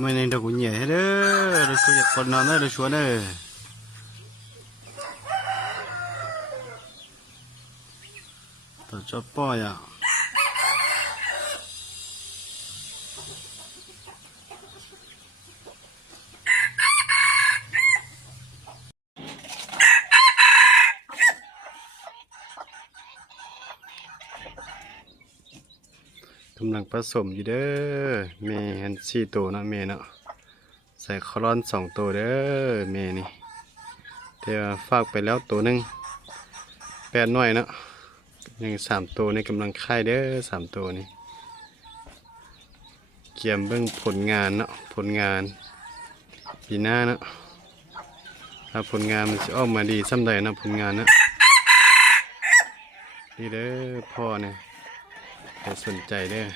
ไม่ในดอกกุญแจเด้อเราช่วยจัดคนนอนเด้อเราชวนเด้อต่อจอบป้อยอ่ะกำลังผสมอยู่เด้อเมย์ฮันซี่ตัวนะเมย์เนาะใส่คอรอน2 ตัวเด้อเมย์นี่เดี๋ยวฝากไปแล้วตัวหนึ่ง8 หน่วยเนาะยัง3 ตัวในกำลังไข่เด้อ3 ตัวนี่เกี่ยมเบิ่งผลงานเนาะผลงานปีหน้าเนาะถ้าผลงานมันจะออกมาดีซ้ำใดนะผลงานเนาะนี่เด้อพ่อเนี่ยใครสนใจเด้อ